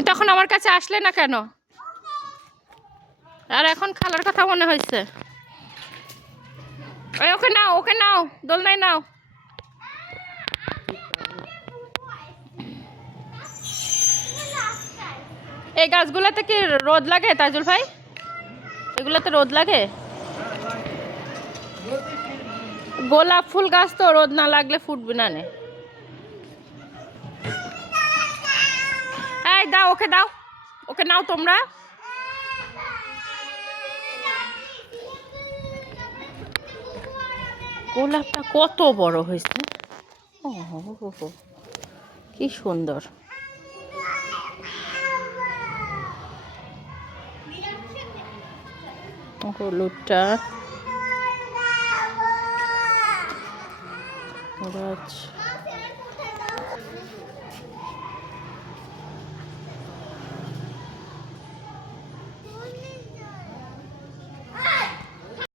তুমি তখন আমার কাছে আসলে না কেন? আর এখন খালার কথা মনে হয়েছে? ওকে নাও, ওকে নাও, দোলনায় নাও। এই গাছগুলোতে কি রোদ লাগে তাজুল ভাই? এগুলোতে রোদ লাগে? গোলাপ ফুল গাছ তো রোদ না লাগলে ফুটবে না। নে এই দাও, ওকে দাও, ওকে নাও তোমরা। গোলাপটা কত বড় হয়েছে! ও কি সুন্দর! হলুদটা